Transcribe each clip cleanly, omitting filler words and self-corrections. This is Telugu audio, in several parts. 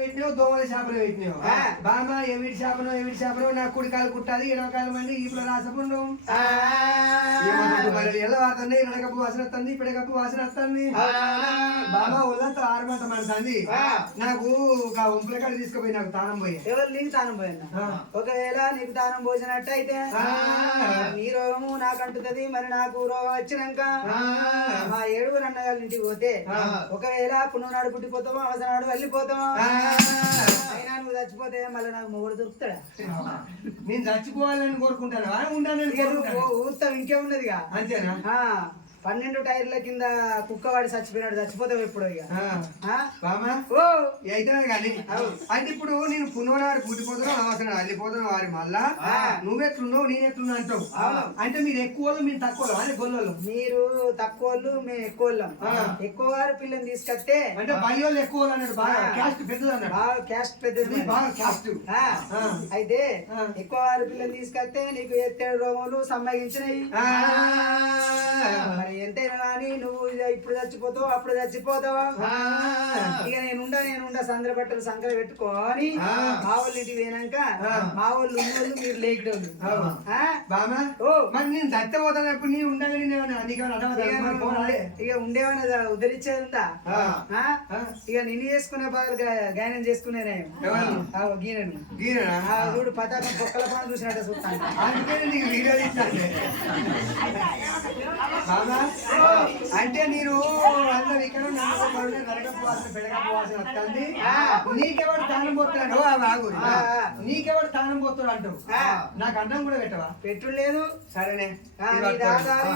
పెట్టినావు దోమల చేపలు పెట్టినావు బామ్మ ఎవిడి చేపను నా కుడికాలు కుట్టాలి ఎడవకాలు మంది ఇప్పుడు రాసపుండు ఎలా వాడుతుంది ఎడకప్పు వాసన వస్తుంది ఇప్పుడకప్పు వాసన వస్తుంది బామ్మ ఒళ్ళంతా 6 మంట మండుతుంది నాకు ఒంపుల కాడ తీసుకుపోయి నాకు తానం పోయి ఎవరు నీకు తానం పోయినా ఒకవేళ నీకు తానం పోసినట్టయితే నీ రోగము నాకు అంటుతుంది మరి నాకు రోగం వచ్చినాక మా 7 అన్నగారి ఇంటికి పోతే ఒకవేళ పున్ననాడు పుట్టిపోతామో అవసరనాడు వెళ్ళిపోతామో అయినా నువ్వు చచ్చిపోతే మళ్ళీ నాకు మొగుడు దొరుకుతాడా నేను చచ్చిపోవాలని కోరుకుంటాను ఉండాలని ఊస్తాం ఇంకేమున్నదిగా అంతేనా 12 టైర్ల కింద కుక్కవాడి చచ్చిపోయినాడు చచ్చిపోతావు ఇప్పుడు ఇక అయితే కానీ అంటే ఇప్పుడు నేను పునోనాడు పుట్టిపోతున్నావు అవసరం వెళ్ళిపోతున్నావు వారి మళ్ళా నువ్వెట్లున్నావు నేనెట్లున్నా అంటావు అంటే మీరు ఎక్కువ వాళ్ళు మేము తక్కువ అని గొల్లలు మీరు తక్కువ వాళ్ళు మేము ఎక్కువ వాళ్ళం ఎక్కువ వారు పిల్లని తీసుకొస్తే అంటే బలి వాళ్ళు ఎక్కువ వాళ్ళు అన్నాడు బాగా క్యాస్ట్ పెద్దది అన్నాడు బాగా క్యాస్ట్ పెద్దది బాగా క్యాస్ట్ అయితే ఎక్కువ వారు పిల్లని తీసుకొస్తే నీకు 7 రోగములు సంభవించినాయి ఎంతైనా కానీ నువ్వు ఇప్పుడు చచ్చిపోతావు అప్పుడు చచ్చిపోతావా ఇక నేనుండా సందర బట్టలు సంకర పెట్టుకోని మా వాళ్ళ ఇంటికి పోయినాక మా వాళ్ళు ఉన్నోళ్ళు మీరు లేకటోళ్ళు మరి నేను చచ్చిపోతాను ఎప్పుడు నీ ఉండాలి ఇక ఉండేవన్నా ఉద్ధరించేది ఉందా ఇక నిన్ను చేసుకునే బాగా గాయనం చేసుకునేనే గీనను చూడు పతాకం పొక్కల పని చూసినట్టు చూస్తాను అంటే నేను అందరూ ఇక్కడ నరకపు వాసన పెడగపు వాసన వస్తుంది నీకెవడు తానం పోతున్నాడు నీకెవడు తానం పోతున్నాడు అంటావు నాకు అన్నం కూడా పెట్టవా పెట్టులేదు సరేనే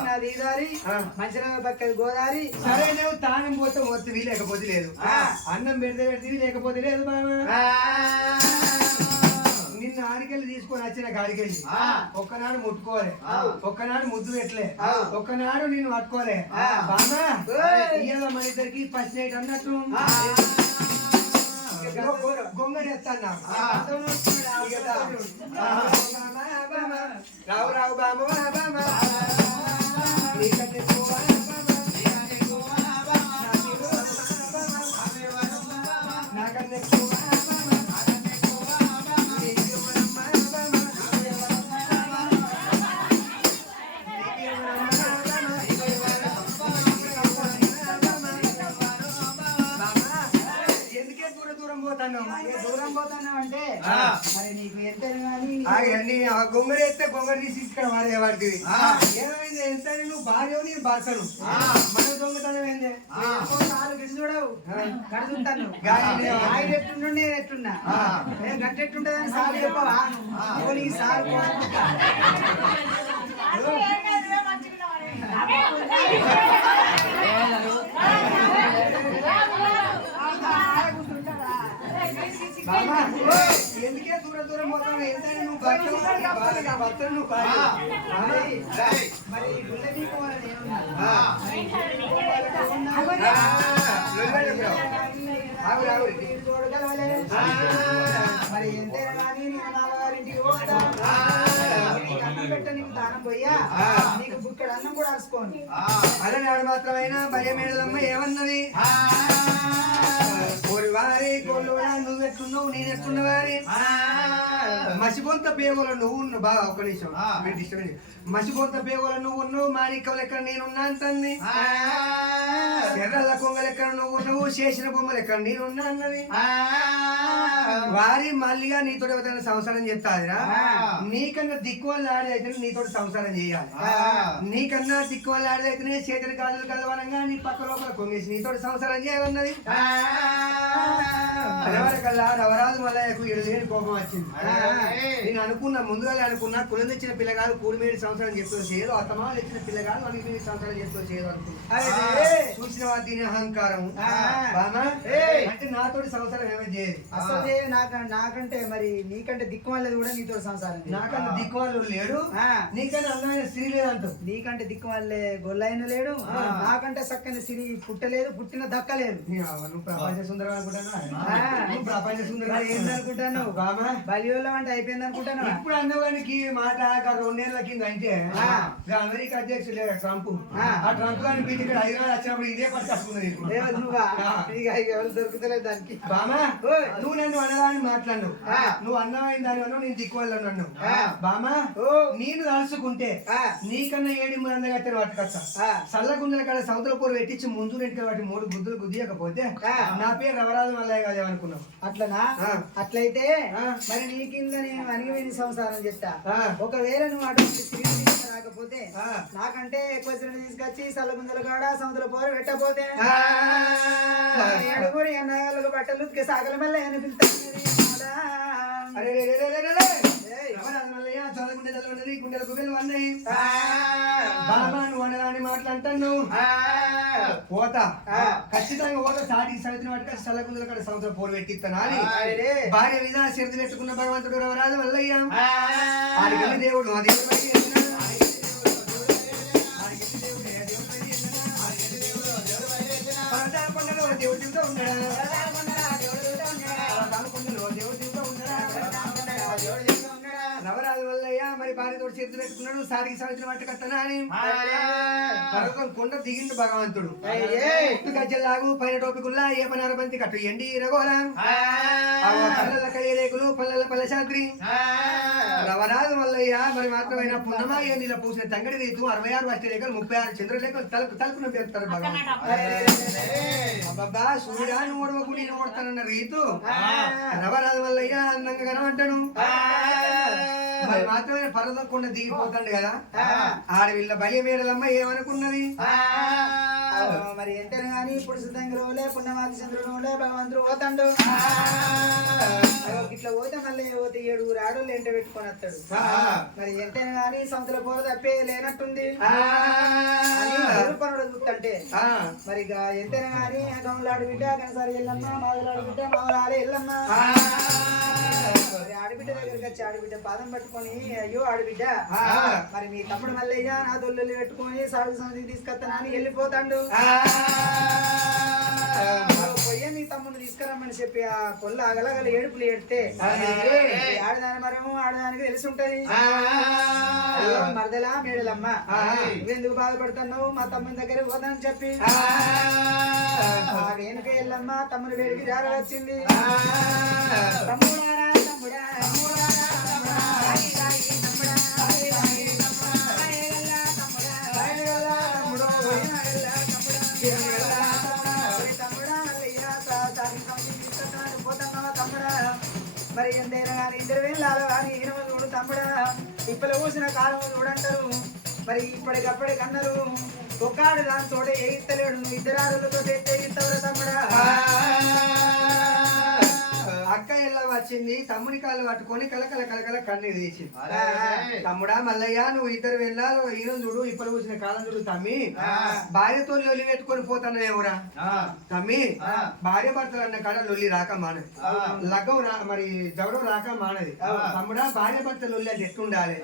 నాది దారి మంచిగా పక్కది గోదారి సరే నువ్వు తానం పోతే వస్తుంది లేకపోతే లేదు అన్నం పెడితే పెడితే లేకపోతే లేదు బాబా నిన్ను ఆడికెళ్ళి తీసుకొని వచ్చిన గాడికెళ్ళి ఒక్కనాడు ముట్టుకోలే ఒక్కనాడు ముద్దు పెట్టలే ఒక్కనాడు నేను పట్టుకోలే బామా ఇయ్యాల మన ఇద్దరికి ఫస్ట్ నైట్ అన్నట్టు గొంగడి ఎత్తాను రావు రావు బామ నాకన్నా దూరం పోతున్నావు అంటే మరి నీకు ఎంత గొంగడి ఎత్తే గొంగడి తీసి ఇక్కడ మారే వాడికి ఏమైంది ఎంత నువ్వు భార్య నేను భాషను మన దొంగతనం ఏంది చూడవు కడుతుంటాను ఆయన ఎట్టుండు నేను ఎట్టున్నా నేను గట్టెట్టుంటదని సార్ చెప్పవా నీ సార్ ఎందుకే దూరం దూరం పోతావు ఎంత నువ్వు భర్తను నువ్వు మరి ఎంతైనా కానీ నేను నాన్నగారింటికి పోతా అన్నం పెట్ట నీకు దానం పోయా నీకు బుక్కడ అన్నం కూడా అరుచుకోండి అలా నాడు మాత్రమైనా భయం మేడలమ్మ ఏమన్నది వారి గొల్లుడా నువ్వెట్లున్నావు నేనెట్లున్న వారి మసిబొంత పేగోల నువ్వు బాగా ఒక నిమిషం మసిబొంత పేగోల నువ్వు ఉన్నావు మాణిక్యం లెక్క నేనున్నా అంటుంది ఎర్రల కొంగలు ఎక్కడ నువ్వు ఉన్నావు చేసిన బొమ్మలు ఎక్కడ నేనున్నా అన్నది వారి మళ్ళీగా నీతో ఎవరైనా సంసారం చెప్తాదిరా నీకన్నా దిక్కు వాళ్ళు ఆడైతే నీతో సంసారం చేయాలి నీకన్నా దిక్కు వాళ్ళు ఆడైతేనే చేతులు కాళ్ళు కలవాలంగా నీ పక్క లోపల కొంగేసి నీతో సంసారం చేయాలన్నది కల్లా రవరాజు మల్లయ్యకు ఎడలేని కోపం వచ్చింది నేను అనుకున్నా ముందుగా అనుకున్నా కులం తెచ్చిన పిల్లగాడు కూడిమేడి సంవత్సరం చెప్తూ చేయదు అత్తమాలు తెచ్చిన పిల్లగాడు 8 సంవత్సరాలు చెప్తూ చేయదు అనుకున్నా చూసిన దీని అహంకారం అంటే నాతోటి సంవత్సరం ఏమో చేయదు అసలు నాకంటే మరి నీకంటే దిక్కుమాలేదు కూడా నీతో సంసారం నాకంటే దిక్కుమాలు లేడు నీకంటే అందమైన స్త్రీ లేదంటావు నీకంటే దిక్కుమాలే గొల్లైన లేడు నాకంటే చక్కని స్త్రీ పుట్టలేదు పుట్టిన దక్కలేదు నువ్వు ప్రపంచ సుందరం అనుకుంటున్నా నువ్వు ప్రపంచ సుందరి ఏందనుకుంటాను బామా బలియోళ్ళం అంటే అయిపోయింది అనుకుంటాను ఇప్పుడు అన్నవానికి మాట 2 నెలల కింద అంటే అమెరికా అధ్యక్షుడు లేడు ట్రంప్ ఆ ట్రంప్ గారిని పిలిచి ఇక్కడ హైదరాబాద్ వచ్చినప్పుడు ఇదే పరిస్థితి నువ్వా ఇక ఎవరు దొరుకుతలేదు దానికి బామా నువ్వు నన్ను అనగాని మాట్లాడు నువ్వు అన్నమైన దాని వల్ల నేను దిక్కు వెళ్ళను నన్ను బామా నేను తలుసుకుంటే నీకన్నా 7 కట్టారు వాటికచ్చ సల్లగుండల కాడ సముద్ర పూర పెట్టించి ముందు నెట్టుగా వాటి 3 గుద్దులు గుద్దియకపోతే నా పేరు రవరాజు మల్లయ్య కాదు అనుకున్నావు అట్లనా అట్లయితే మరి నీ కింద నేను అణిగిపోయిన సంసారం చెప్తా ఒకవేళ నువ్వు అటు రాకపోతే నాకంటే ఎక్కువ చిన్న తీసుకొచ్చి సల్లగుందల కాడ సముద్ర పోరు పెట్టకపోతే 7 ఎన్నగాళ్ళకు బట్టలు ఉతికే సాగల మళ్ళీ అని పిలుస్తాను గుండెలకు వెళ్ళి అన్నయ్యి బాబా నువ్వు అనరాని మాట్లాంటాను పోతా ఖచ్చితంగా పోతా సాటికి సమితిని పట్టుక సల్లగుందల కాడ సముద్రం పోరు పెట్టిస్తాను అని భార్య విధాన శరతి పెట్టుకున్న భగవంతుడు రవరాజు మల్లయ్య ఆడికి దేవుడు నవరాజు వల్లయ్య మరి భార్యతో చేతులు పెట్టుకున్నాడు సారికి సావిత్రి వంట కట్టనా అని పర్వతం కొండ దిగిండు భగవంతుడు గజ్జల్లాగు పైన టోపికుల్లా ఏ పని అరబంతి కట్టు ఎండి రఘోలా పల్లెల కలిరేకులు పల్లెల పల్లె శాంత్రి నవరాజు వల్లయ్య మరి మాత్రమైన పున్నమా నీళ్ళ పూసిన తంగడి రీతు 66 అష్టరేఖలు 36 చంద్రరేఖలు తలుపున పేరుతారు భగవంతుడు అబ్బా సూర్యుడా నువ్వు ఓడవకు నేను ఓడతానన్న రీతు నవరాజు వల్లయ్య అందంగా కనబడ్డాను మరి మాత్రమే పర్వతం కొండ దిగిపోతాడు కదా ఆడవిల్ల బలి మేడలమ్మ ఏమనుకున్నది మరి ఎంతనే గాని ఇప్పుడు సిద్ధంగా పుణ్యమాతి చంద్రుడు భగవంతుడు పోతాడు ఇట్లా పోతే మళ్ళీ పోతే 7 ఆడోళ్ళు ఎంట పెట్టుకొని వస్తాడు మరి ఎంతనే గాని సముద్ర పోర తప్పే లేనట్టుంది పనుడు చూస్తుంటే మరి ఇక ఎంతనే గాని గమలాడు బిడ్డ కనసారి ఎల్లమ్మ మాదలాడు బిడ్డ మావలాలే ఎల్లమ్మ ఆడబిడ్డ దగ్గరికి వచ్చి ఆడబిడ్డ పాదం పట్టుకొని అయ్యో ఆడబిడ్డ మరి మీ తమ్ముడు మల్లయ్య నా దొల్లు పెట్టుకొని సాగు సమితికి తీసుకొస్తానా అని వెళ్ళిపోతాడు పొయ్య నీ తమ్ముడు తీసుకురమ్మని చెప్పి ఆ పొల్ల అగలగల ఏడుపులు ఏడితే ఆడదాని మరము ఆడదానికి తెలిసి ఉంటది మరదలా మేడలమ్మ నువ్వెందుకు బాధపడుతున్నావు మా తమ్ముని దగ్గర పోతానని చెప్పి ఆ వెనుక ఎల్లమ్మ తమ్ముని వేడికి జార వచ్చింది తమ్ముడారా తమ్ముడా మరి ఎంతైనా కానీ 2 వేలు కానీ ఈయన చూడు తమ్ముడా ఇప్పలు కూసిన కాలం చూడంటారు మరి ఇప్పటికప్పటికి అన్నారు ఒక్కాడు దాని తోట ఏగిస్తలేడు 2 ఆడలతో ఎగిస్తావురా తమ్ముడా అక్క ఎలా వచ్చింది తమ్ముని కాళ్ళు పట్టుకొని కలకల కలకల కన్నీరు తీసింది తమ్ముడా మల్లయ్య నువ్వు 2 వెళ్ళాలి ఈయన చూడు ఇప్పుడు కూర్చున్న కాలం చూడు తమ్మి భార్యతో లొల్లి పెట్టుకొని పోతానేవురా తమ్మి భార్య భర్తలు అన్న కాడ లొల్లి రాక మానది లగ్గం మరి జవడం రాక మానది తమ్ముడా భార్య భర్త లొల్లి అది ఎట్టుండాలి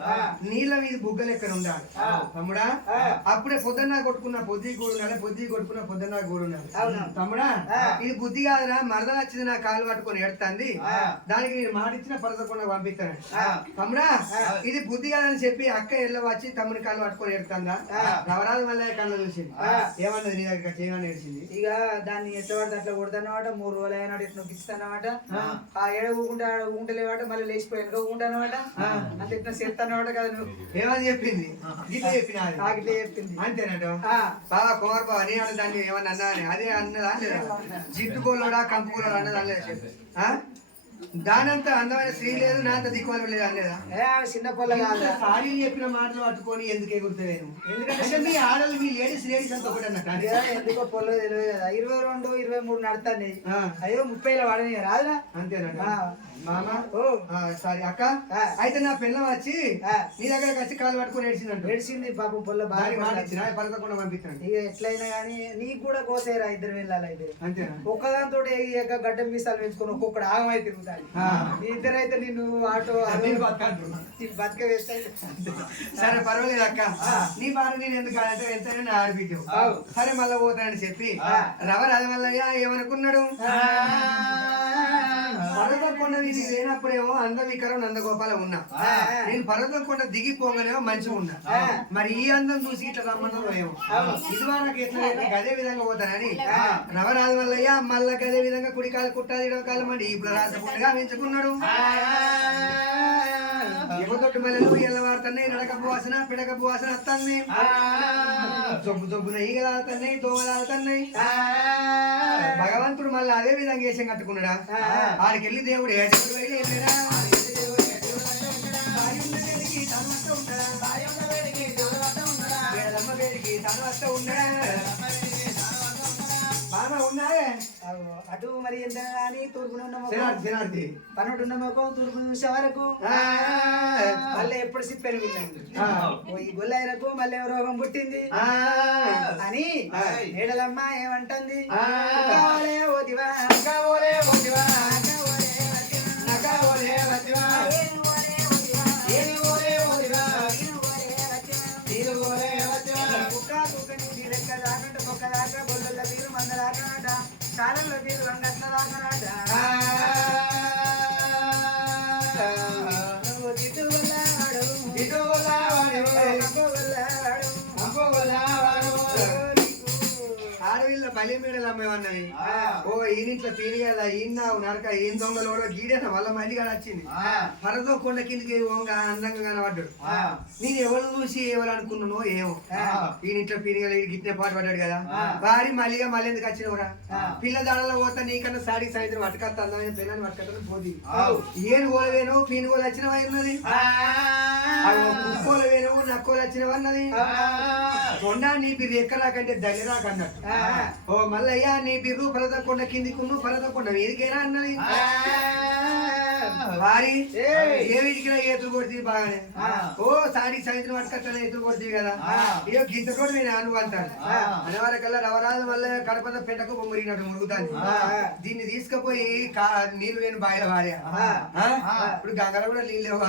నీళ్ళ మీద బుగ్గలు ఎక్కడ ఉండాలి తమ్ముడా అప్పుడే పొద్దున్న కొట్టుకున్న పొద్దు గూడు ఉండాలి పొద్దు కొట్టుకున్న పొద్దున్న గూడు ఉండాలి తమ్ముడా ఇది బుద్ధి కాదురా మరద వచ్చింది నా కాలు పట్టుకొని ఎడతాంది దానికి నేను మాట ఇచ్చిన పరదకుండా పంపిస్తాను తమ్ముడా ఇది బుద్ధి కాదని చెప్పి అక్క ఎల్ల వచ్చి తమ్ముని కాళ్ళు పట్టుకొని ఎడుతుందా రవరాజు మల్లయ్య కళ్ళు చూసింది ఏమన్నది నీ దగ్గర చేయమని ఏడ్చింది ఇక దాన్ని ఎట్టబడితే అట్లా కొడతానమాట 3 రోజులు అయినాడు ఎట్లా నొక్కిస్తానమాట ఆ ఏడ ఊంటలేవాట మళ్ళీ లేచిపోయాను ఊంటానమాట అంత ఎట్లా చేస్తానమాట కదా నువ్వు ఏమని చెప్పింది ఇట్లా చెప్పింది అంతేనట బాబా కుమార్ బాబా నేను దాన్ని ఏమన్నా అన్నా అదే అన్నదా జిట్టు కోళ్ళోడా కంపు కోళ్ళోడా అన్నది అనలేదు చెప్పి దానంతా అందమైన స్త్రీ లేదు నా అంత దిక్కుమాల లేదు అనలేదా చిన్న పొల్ల కాదు సారీ చెప్పిన మాటలు పట్టుకొని ఎందుకు ఎగురుతాను ఎందుకంటే మీ ఆడలు మీ లేడీస్ అంతా ఒకటి అన్నట్టు ఎందుకో పొల్ల తెలియదు కదా 22 23 నడుతాయి అయ్యో 30 వాడని రాదురా అంతేనా మామా సారీ అక్క అయితే నా పిల్ల వచ్చి నీ దగ్గరకు వచ్చి కాలు పట్టుకొని ఏడ్చింది పాపం పొల్ల బాగా పలకకుండా పంపిస్తాను ఇక ఎట్లయినా కానీ నీకు కూడా కోసేరా 2 వెళ్ళాలి అయితే అంతేనా ఒక్కదాంతో గడ్డం మీసాలు పెంచుకొని ఒక్కొక్కడు ఆగమై తిరుగుతాను ఇద్దరైతే నిన్ను ఆటో బతక వేస్ట్ అయితే సరే పర్వాలేదు అక్క నీ బాధ నేను ఎందుకు అంటే ఎంతైనా నా ఆడబిడ్డ సరే మళ్ళా పోతానని చెప్పి రవరాజు మల్లయ్య ఏమనుకున్నాడు పర్వతం కొండ నీకు లేనప్పుడేమో అందవికరం నందగోపాల ఉన్నా నేను పర్వతం కొండ దిగిపోగానేమో మంచిగా ఉన్నా మరి ఈ అందం చూసి ఇట్లా రమ్మన్నా ఏమో ఇది నాకు ఎట్లా గదే విధంగా పోతానని రవరాజు వల్లయ్య మళ్ళా గదే విధంగా కుడికాలు కుట్టాలి ఇడవ కాలం అండి ఇప్పుడు రాజపుట్టుగా పెంచుకున్నాడు యువతొట్టు మల్లెలు ఎల్లవాడుతున్నాయి నడకపు వాసన పిడకపు వాసన వస్తుంది జబ్బు జబ్బున ఈగలాడుతున్నాయి దోమలాడుతున్నాయి భగవంతుడు మళ్ళీ అదే విధంగా వేషం కట్టుకున్నాడా ఆడికెళ్ళి దేవుడు ఏడుగురు వెళ్ళి వెళ్ళాడా అటు మరి ఎంత కానీ తూర్పు జనార్ది పన్నెండు ఉన్న మొక్కం తూర్పు చూసే వరకు మళ్ళీ ఎప్పుడు సిప్పెను విన్నాను ఈ గొల్లైనకు మళ్ళీ రోగం పుట్టింది అని ఏడలమ్మ ఏమంటుంది కాలంలో తీరు రంగట్ల రాకరాట నువ్వు దిట్టు వల్లవాడు ఆడవిల్ల బలి మేడలు అమ్మేవన్నవి ఓ ఈనింట్లో పీనియాల ఈన్నావు నరక ఏం దొంగలోడో గీడేన వల్ల మళ్ళీగా వచ్చింది పరదో కొండ కిందకి ఓంగా అందంగా కనబడ్డాడు నేను ఎవరు చూసి ఎవరు అనుకున్నానో ఏమో ఈనింట్లో పీనియాల గిట్నే పాటు పడ్డాడు కదా వారి మళ్ళీగా మళ్ళీ ఎందుకు వచ్చినవురా పిల్ల దాడలో పోతా నీకన్నా సాడి సాయంత్రం పట్టుకత్తా అందమైన పిల్లని పట్టుకత్తా పోది ఏను కోలవేను పీని కోలు వచ్చినవన్నది కుక్కోలవేను నక్కోలు వచ్చినవన్నది కొండ నీ పిర్రు ఎక్కలాకంటే దగ్గరాకన్నట్టు ఓ మల్లయ్య నీ పిర్రు పర్వతం కొండ కిందికున్ను పర్వతం కొండ మీదికేనా అన్నది వారి ఏ వీటికి ఎదురు కొడుతుంది బాగానే ఓ సాడి సాయంత్రం పట్టుకట్లా ఎదురు కొడుతుంది కదా ఇయో గింత కూడా నేను అను అంటాను అనేవారికల్లా రవరాజు వల్ల కడపద పెట్టకు మురిగినట్టు మురుగుతాను దీన్ని తీసుకుపోయి నీళ్లు లేని బాయిల వారే ఇప్పుడు గంగలో కూడా నీళ్ళు లేవు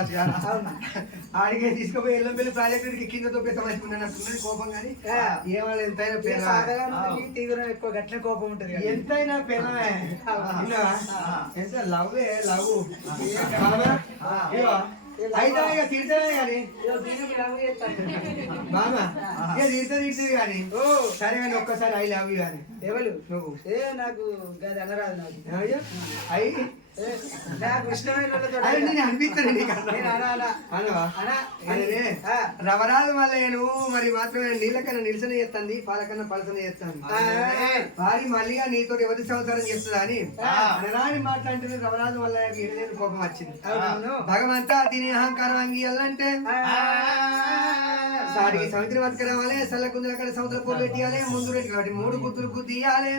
ఆడికే తీసుకుపోయి ఎల్లంపల్లి ప్రాజెక్టుకి కిందతో పెట్టమనుకున్నట్టున్నది కోపం కానీ ఏమైనా ఎంతైనా ఎక్కువ గట్ల కోపం ఉంటది ఎంతైనా పిల్లమే ఎంత లవ్వే లవ్ అయితే ఇక తిడతానే కానీ బామా ఇక తిడుతుంది కానీ సరే కానీ ఒక్కసారి ఐ లవ్ యూ కానీ ఎవరు నువ్వు నాకు గది అనరాదు నాకు అయి నాకు ఇష్టమైన అనిపిస్తాను రవరాలు వల్ల నేను మరి మాత్రమే నీళ్ళకన్నా నిరసన చేస్తుంది పాలకన్నా పలసన చేస్తాను వారి మళ్ళీగా నీతో ఎవరి సంవత్సరం చెప్తుందా అని అనరాని మాట్లాడితే రవరాజు వల్ల ఏదైనా కోపం వచ్చింది భగవంతా దీని అహంకారం అంగీయాలంటే సాడికి సముద్రం బతకరావాలి సల్లకుందరు అక్కడ సముద్రం పొద్దు పెట్టియాలి ముందు పెట్టి 3 గుర్తులు గుద్దియాలి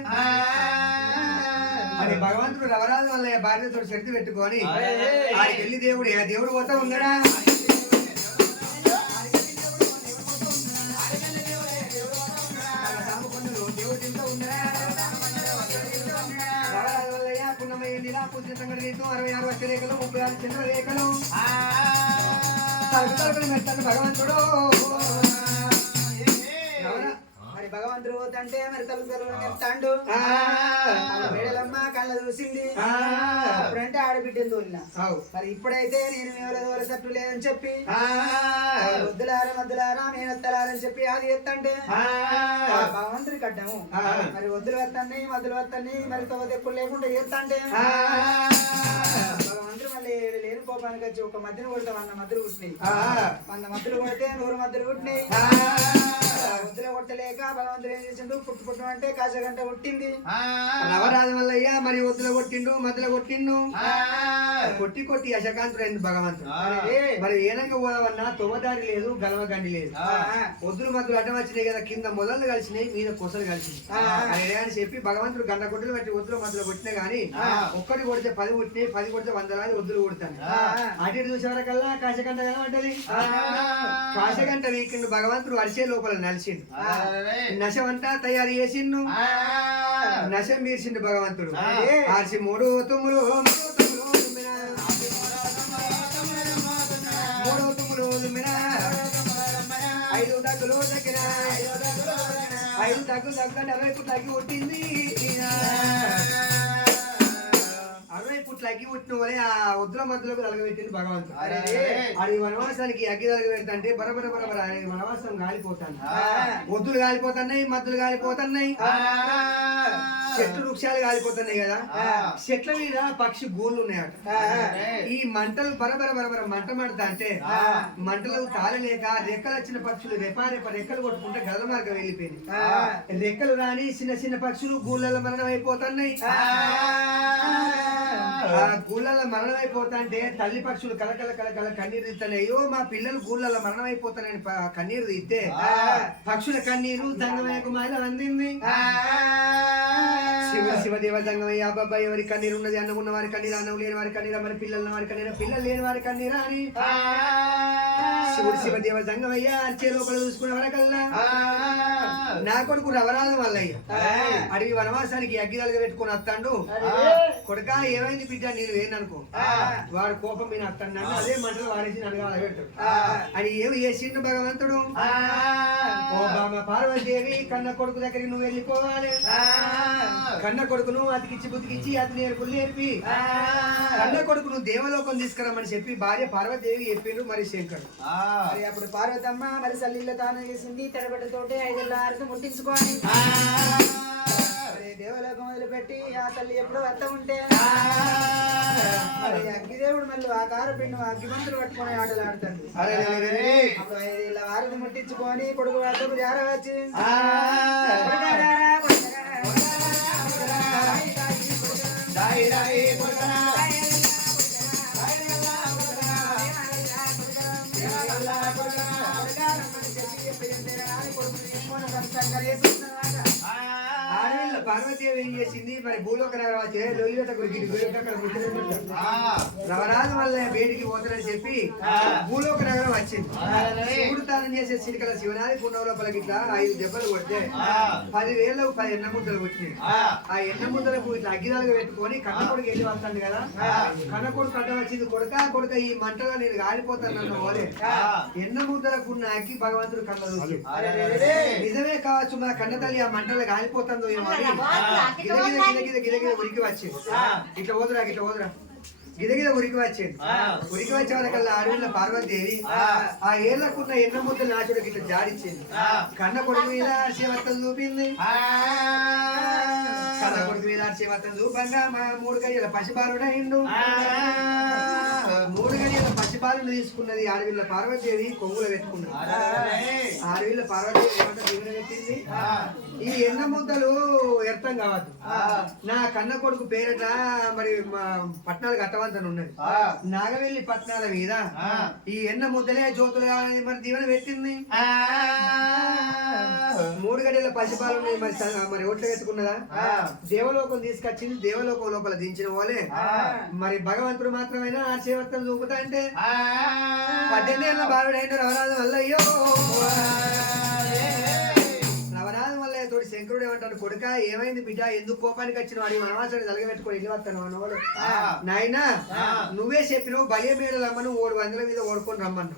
అని భగవంతుడు రవరాజు వల్ల భార్యతో శక్తి పెట్టుకొని ఆడికి వెళ్ళి దేవుడు పోతా ఉన్నాడా దేవుడు తింటూ ఉన్నాడా రవరాజు వల్లయ్య పున్నమయ్య నీలా పూజ సంగతి 66 వచ్చే రేఖలు 36 చంద్ర రేఖలు భగవంతుడు మరి భగవంతుడు పోతంటే మరి తల్లిదండ్రులు చెప్తాండు మేడలమ్మ కళ్ళ చూసింది అప్పుడంటే ఆడబిడ్డని తోలిన మరి ఇప్పుడైతే నేను ఎవరి తట్టు లేదని చెప్పి వద్దులారా మేనత్తలారని చెప్పి అది ఎత్తంటే భగవంతుడి కట్టము మరి వద్దులు వస్తాన్ని మద్దులు వస్తాన్ని మరి తోదెక్కులు లేకుండా ఎత్తంటే భగవంతుడు మళ్ళీ లేని కోపానికి వచ్చి ఒక మధ్యన కొడతాం 100 మధ్యలు పుట్టినాయి 100 మధ్యలు కొడితే 100 మధ్యలు పుట్టినాయి వద్దులు కొట్టలేక భగవంతుడు ఏం చేసిండు పుట్టు అంటే కాశగంట కొట్టింది నవరాజు వల్లయ్య మరి వద్దుల కొట్టిండు మధ్యలో కొట్టిండు కొట్టి అశకాంతుడు అయింది భగవంతుడు మరి ఏనంగా పోదామన్నా తొవ్వదారి లేదు గలవ గండి లేదు వద్దులు మధ్యలో అడ్డం వచ్చినాయి కదా కింద మొదలు కలిసినాయి మీద కొసలు కలిసినాయి అని చెప్పి భగవంతుడు గంట కొట్టులు బట్టి వద్దుల మధ్యలో కొట్టినా గానీ ఒక్కటి కొడితే 10 పుట్టినాయి 10 కొడితే 100 వద్దులు కొడతాను అటు చూసే వరకల్లా కాశగంట కనబడ్డది కాశగంట వీకిండు భగవంతుడు వర్షే లోపల నలిచిండు నశమంతా తయారు చేసిండు నశం మీర్చిండు భగవంతుడు ఆర్సి 3 తుమ్ములు 5 దగ్గులు దగ్గర 5 దగ్గులు దగ్గర 60 ఫుట్లు తగ్గి కొట్టింది 60 ఫుట్లు అగ్గి పుట్టిన వలే ఆ ఉద్ర మధ్యలోకి తలగబెట్టింది భగవంతుడు. అరే. అది వనవాసానికి అగ్గి తలగబెడతంటే బరబర బరబర ఆయన వనవాసం కాలిపోతాను, ఒద్దులు కాలిపోతున్నాయి, మద్దులు కాలిపోతున్నాయి, చెట్లు వృక్షాలు కాలిపోతున్నాయి కదా. చెట్ల మీద పక్షి గూళ్ళు ఉన్నాయట. ఈ మంటలు బరబర బరబర మంట మంటతా అంటే మంటలకు తాళలేక రెక్కలు వచ్చిన పక్షులు రెపారెప రెక్కలు కొట్టుకుంటే గద మార్గం వెళ్ళిపోయింది. రెక్కలు రాని చిన్న చిన్న పక్షులు గూళ్ళలో మరణం అయిపోతున్నాయి. ఆ గూళ్ళలో మరణం అయిపోతా అంటే తల్లి పక్షులు కలకల కలకల కన్నీరు తీస్తున్నాయి. అయ్యో మా పిల్లలు గూళ్ళలో మరణం అయిపోతానని కన్నీరు తీస్తే పక్షుల కన్నీరు దంగమయ్య కుమారి అందింది. శివదేవ దంగమయ్య బాబా ఎవరి కన్నీరు ఉన్నది, అన్నం ఉన్న వారి కన్నీరు, అన్నం లేని వారి కన్నీరా, మరి పిల్లల వారి కన్నీరా, పిల్లలు లేని వారి కన్నీరా అని శివుడు శివదేవ దంగమయ్య అర్చే లోపల చూసుకునే వరకల్లా నా కొడుకు రవరాజు మల్లయ్య అడవి వనవాసానికి అగ్గిదాలుగా పెట్టుకుని వస్తాడు. కొడుక ఏమైంది బిడ్డ నేను వేయననుకో, వాడు కోపం మీద వస్తాడు, నన్ను అదే మంటలు వాడేసి నన్ను అలగెట్టాడు అని ఏమి చేసిండు భగవంతుడు. పార్వతీదేవి కన్న కొడుకు దగ్గరికి నువ్వు వెళ్ళిపోవాలి, కన్న కొడుకును అతికిచ్చి బుతికిచ్చి అతి నేర్పులు నేర్పి కన్న కొడుకును దేవలోకం తీసుకురమ్మని చెప్పి భార్య పార్వతీదేవి చెప్పిండు. మరి శంకరుడు మరి అప్పుడు పార్వతమ్మ మరి సల్లిలో తాను చేసింది, తడబట్టతోటి 5 ఆరతి ముట్టించుకొని దేవలోకం వదిలిపెట్టి ఆ తల్లి ఎప్పుడు వద్ద ఉంటే మరి అగ్గిదేవుడు మళ్ళీ ఆ కారపిండు అగ్గిమంతులు పట్టుకొని ఆటలు ఆడుతాడు. అప్పుడు 5 ఆరతి ముట్టించుకొని కొడుకు వద్దకు జారవచ్చి పార్వతీదేవి ఏం చేసింది, మరి భూలోక రవరాజు వల్ల వేడికి పోతానని చెప్పి భూలోక నగరం వచ్చింది. శివుడు తానం చేసే చిలికల శివనాది పుణ్యం లోపల ఇట్లా 5 దెబ్బలు కొడితే 10,000 10 ఎన్న ముద్దలు వచ్చినాయి. ఆ ఎన్న ముద్దలకు ఇట్లా అగ్గిదాలుగా పెట్టుకొని కన్న కొడుకు వెళ్ళి వస్తాడు కదా. కన్న కొడుకు అడ్డం వచ్చింది, కొడుక ఈ మంటలో నేను గాలిపోతాను నన్ను పోలే. ఎన్న ముద్దలకు ఉన్న అగ్గి భగవంతుడు కళ్ళ చూసి నిజమే కావచ్చు, నా కన్న తల్లి ఆ మంటలో గాలిపోతుందో ఏమో అని గిదగిద ఉరికి వచ్చింది. ఇట్లా పోదురా గిదగిద ఉరికి వచ్చింది. ఉరికి వచ్చే వాళ్ళకల్లా అడవిలో పార్వతీదేవి ఆ ఏళ్లకున్న ఎన్న ముద్దలు నాచుడికి ఇట్లా జాడిచ్చింది. కన్న కొడుకు మీద శివత్వం చూపింది. కన్న కొడుకు మీద శివత్వం చూపంగా 3 గడియల పసిబాలుడైండు. 3 గడియల పసిబాలుని తీసుకున్నది అడవిలో పార్వతీదేవి కొంగులు పెట్టుకున్నది. అడవిలో పార్వతీదేవి ఏమంటే దీవెన పెట్టింది, ఈ ఎన్న ముద్దలు వ్యర్థం కావద్దు, నా కన్న కొడుకు పేరట మరి పట్నాలు కట్టవద్దని ఉన్నది. నాగవెల్లి పట్నాల మీద ఈ ఎన్న ముద్దలే జ్యోతులు కావాలని మరి దీవెన పెట్టింది. 3 గడియల పసిపాలు మరి ఓట్లు పెట్టుకున్నదా, దేవలోకం తీసుకొచ్చింది. దేవలోకం లోపల దించిన వాళ్ళే మరి భగవంతుడు మాత్రమైనా ఆశీర్వర్తం చూపుతా అంటే 18 ఏళ్ళ బాలుడైన రవరాజు వల్లయ్యో తోటి శంకరుడు ఏమంటాడు, కొడుక ఏమైంది బిడ్డ, ఎందుకు కోపానికి వచ్చిన వాడి వనవాసాన్ని తలగబెట్టుకొని వెళ్ళి వస్తాను అన్నవాడు. నాయనా నువ్వే చెప్పినావు బలియ మేడలు అమ్మను 3 వందల మీద ఓడుకొని రమ్మను.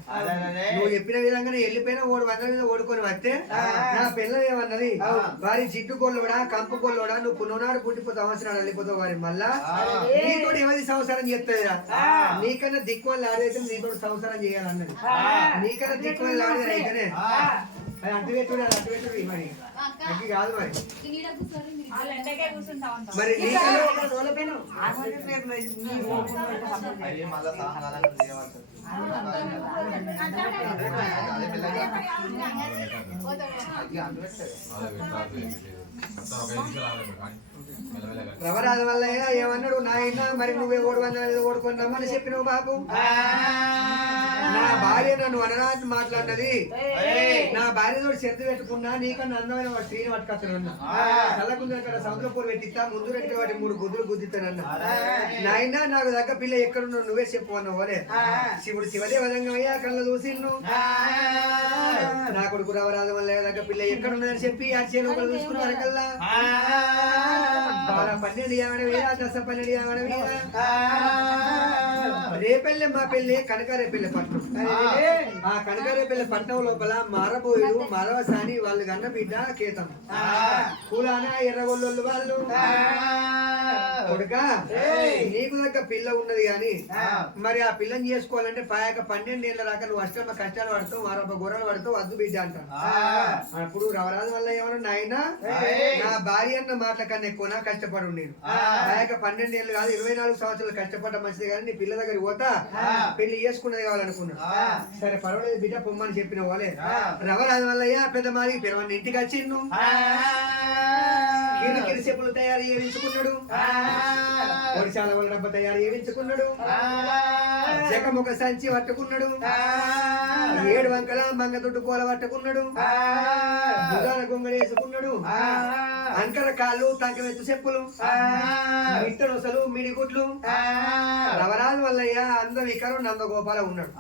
నువ్వు చెప్పిన విధంగానే వెళ్ళిపోయినా 3 వందల మీద ఓడుకొని వస్తే నా పిల్లలు ఏమన్నది, వారి జిడ్డు కొల్లోడా కంపు కొల్లోడా, నువ్వు పున్ననాడు పుట్టిపోతే సంవత్సరాలు వెళ్ళిపోతావు వారి మళ్ళా నీతో ఎవరి సంవత్సరం చేస్తుందిరా, నీకన్నా దిక్కువల్లి ఆడైతే నీతో సంవత్సరం చేయాలన్నది. నీకన్నా దిక్కువల్లి ఆడేది అయితేనే అది అంటుపెట్టుడు మరి అగ్గి కాదు మరి మరి రవరాజు వల్ల ఏమన్నాడు, నాయన మరి నువ్వే 3 వందల ఓడుకొని రమ్మని చెప్పినావు బాబు. నా భార్య నన్ను అనరాని మాట్లాడినది, నా భార్యతో చెత్త పెట్టుకున్నా నీకన్నా అందమైన వాడు స్త్రీని పట్టుకొస్తానన్నా, చల్లకుంది అక్కడ సముద్రపూర్ పెట్టిస్తా, ముందు రెట్టి వాటి 3 గుద్దులు గుద్దిస్తానన్నా. నాయన నాకు దగ్గర పిల్ల ఎక్కడున్నావు నువ్వే చెప్పు అన్నావు. అదే శివుడు శివదే విధంగా కళ్ళ చూసిండు. నా కొడుకు రవరాజు వల్ల దగ్గర పిల్ల ఎక్కడున్నదని చెప్పి ఆ చేను చూసుకున్న వరకల్లా 12 యావడ వేల 10 12 యావడ వేల రేపెల్లె మా పెళ్ళి కనకారేపల్లె పట్నం. ఆ కనకారేపల్లె పట్నం లోపల మారబోయుడు మరవసాని వాళ్ళు కన్న బిడ్డ కేతం కూలాన ఎర్రగొల్లు వాళ్ళు కొడుక నీకు దగ్గర పిల్ల ఉన్నది గాని మరి ఆ పిల్లని చేసుకోవాలంటే పాయక 12 ఏళ్ళ రాక నువ్వు అష్టమ కష్టాలు పడతావు మరొక గొర్రెలు పడతావు వద్దు బిడ్డ అంటాను. అప్పుడు రవరాజు వల్ల ఏమన్నా నాయన నా భార్య అన్న మాటల కన్నా ఎక్కువ కష్టపడు నేను పాయక 12 ఏళ్ళు కాదు 24 సంవత్సరాలు కష్టపడ్డ మంచిది కానీ నీ పిల్ల దగ్గర పోతా పెళ్లి చేసుకున్నది కావాలనుకున్నా. సరే పర్వాలేదు బిడ్డ పొమ్మని చెప్పిన వాళ్ళే రవరాజు వల్లయ్యా పెద్ద మాది పిలవని ఇంటికి వచ్చిండు. కిరి చెప్పులు తయారు చేయించుకున్నాడు, ఒడిశాల వాళ్ళ డబ్బ తయారు చేయించుకున్నాడు, జగముఖ సంచి పట్టుకున్నాడు, 7 వంకల మంగదొడ్డు కోల పట్టుకున్నాడు, బుధాన గొంగళి వేసుకున్నాడు, అంకర కాళ్ళు తంకమెత్తు చెప్పులు, మిట్టనొసలు మిడిగుడ్లు. రవరాజు వల్లయ్య అందం ఇకరు నందగోపాల ఉన్నాడు.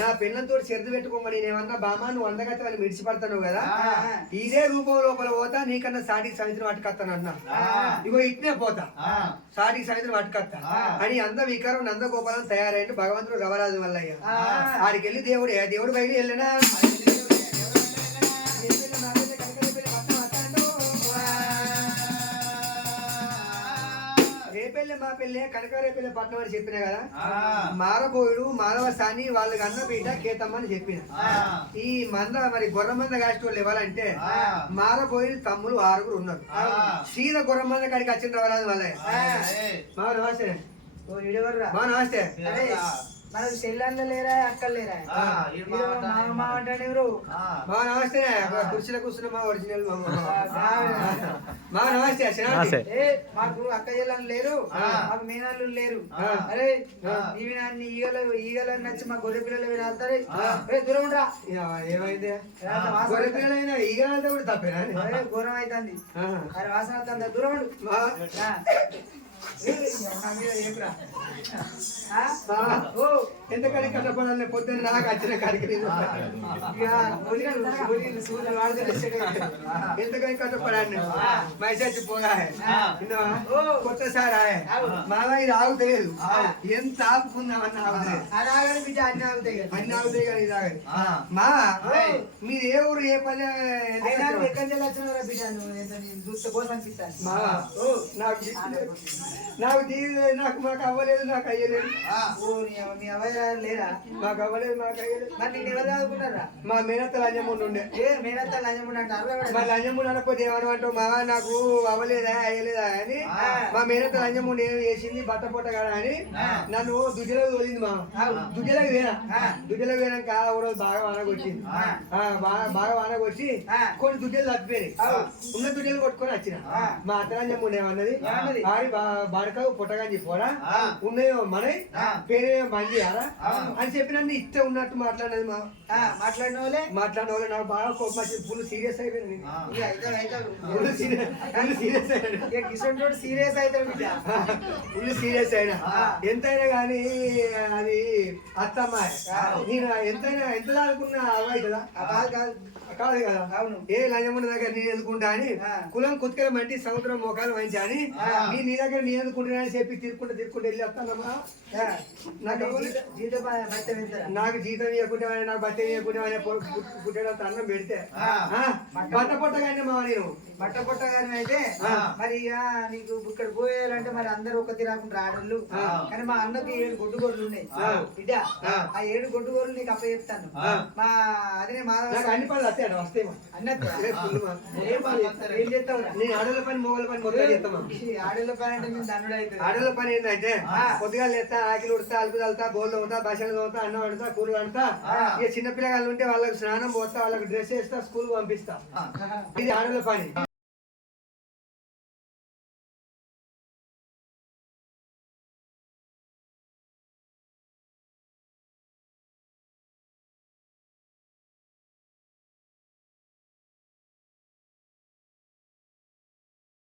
నా పిల్లలతో చెరుదు పెట్టుకోమని నేనేమన్నా బామా నువ్వు అందగత్త అని మిడిచిపడతాను కదా ఇదే రూపం లోపల పోతా నీకన్నా సాటికి సాయంత్రం పట్టుకొస్తాను అన్నా. ఇగో ఇట్నే పోతా సాటికి సాయంత్రం పట్టుకొస్తా అని అందం ఇకరు నందగోపాలం తయారైండు భగవంతుడు రవరాజు వల్లయ్య. ఆడికి వెళ్ళి దేవుడు బయలు వెళ్ళినా రేపెళ్ళే మా పెళ్ళే కనకారేపల్లె పట్నం అని చెప్పిన కదా మారబోయుడు మాధవసాని వాళ్ళకి అన్న బిడ్డ కేతమ్మని చెప్పిన. ఈ మంద మరి గొర్రె మంద కాసిన వాళ్ళు ఇవ్వాలంటే మారబోయిన తమ్ములు 6 ఉన్నారు. సీద గొర్రె మంద కాడికి వచ్చిన రవరాజు వాళ్ళే. మా నమస్తే మా నమస్తే. మనకు చెల్లెళ్ళు లేరా అక్కలు లేరా మా అంటే ఎవరు మా నమస్తే కుర్చీలో కూర్చున్న మా ఒరిజినల్ మా నమస్తే. మాకు అక్క చెల్లెళ్ళు లేరు మాకు మీనాళ్ళు లేరు. అరే ఇవి నాన్ని ఈగలు నచ్చి మా గొర్రె పిల్లలు వెళ్తారు దూరం ఉండరా. ఏమైంది గొర్రె పిల్లలైనా ఈగలంతా కూడా తప్పేనా ఘోరం అవుతుంది. అరే వాసన అవుతుంది దూరం ఉండు. ఎందుకని కట్టపడాలి పొద్దున్న నాకు వచ్చిన కాడికి ఎందుకని కట్టపడాలి మైసచ్చి పోగా కొత్త సార్ మామ ఇది ఆగుతలేదు ఎంత ఆపుకుందామని అన్ని ఆగుతాయి కానీ ఇది ఆగదు. మా మీరు ఏ ఊరు ఏ పని ఎక్కడి వచ్చినారా బిడ్డ చూస్తే కోసం అనిపిస్తాను. నాకు తీయలేదు నాకు మాకు అవ్వలేదు నాకు అయ్యలేదు. మీ అవ్వయ్య లేరా? మాకు అవ్వలేదు మాకు అయ్యలేదు. మరి నేను ఎవరు చదువుకున్నారా? మా మేనత్త లంజముండు ఉండే. మేనత్త లంజముండు అంటారు. మా లంజముండు అనకపోతే ఏమనుకుంటావు మావా నాకు అవ్వలేదా అయ్యలేదా అని. మా మేనత్త లంజముండు ఏం చేసింది బట్ట పొట్ట కదా అని నన్ను దుడ్డలకు తోలింది. మా దుడ్డలకు వేనాక ఓ రోజు బాగా వానకొచ్చింది. బాగా వానకొచ్చి కొన్ని దుడ్డలు తప్పిపోయినాయి. ఉన్న దుడ్డలు కొట్టుకొని వచ్చిన. మా అత్త లంజముండు ఏమన్నది బాడకావు పుట్టగాని చెప్పారా ఉన్నాయో మనయ్ పేరేమో మంది అని చెప్పి నన్ను ఇష్ట ఉన్నట్టు మాట్లాడినది. మాట్లాడిన వాళ్ళే నాకు బాగా కోపం వచ్చింది. ఫుల్ సీరియస్ అయిపోయింది. సీరియస్ అవుతాడు ఫుల్ సీరియస్ అయినా ఎంతైనా కానీ అది అత్తమ్మ నేను ఎంతైనా ఎంత దానుకున్నా అవ్వాలి కదా కాదు కదా. అవును ఏ లంజముండ దగ్గర నేను ఎందుకుంటా అని కులం కుత్కల మంటి సముద్రం మోకాలు మంచి అని నీ దగ్గర నేను ఎందుకుంటున్నా అని చెప్పి తిరుక్కుంటూ వెళ్ళి వస్తానమ్మా. నాకు జీతం ఇవ్వకుండా నాకు బట్ట ఇవ్వకుండా పుట్టేటంత అన్నం పెడితే బట్ట పొట్టగానే మా నేను బట్ట పొట్టగానే అయితే మరి నీకు ఇక్కడ పోయాలంటే మరి అందరు ఒక తిరాకుండా ఆడళ్ళు. కానీ మా అన్నకి 7 గొడ్డు గొర్రెలు ఉన్నాయి బిడ్డ. ఆ 7 గొడ్డు గొర్రెలు నీకు అప్ప చెప్తాను. మా అదే మాధవ అన్ని పనులు వస్తాయి వస్తాయి ఏం చేస్తావు? నేను ఆడల పని మొగల పని మొత్తం చేస్తామా. ఆడల పని అంటే మేము దండుడు అవుతుంది. ఆడల పని ఏంటంటే పొద్దుగా లేస్తా ఆకిలు ఉడతా అలుపు తల్తా బోళ్ళు తోతా బసలు తోతా అన్నం వండుతా కూరలు వండుతా. ఇక చిన్న పిల్లగాళ్ళు ఉంటే వాళ్ళకి స్నానం పోతా వాళ్ళకి డ్రెస్ వేస్తా స్కూల్ పంపిస్తా. ఇది ఆడల పని.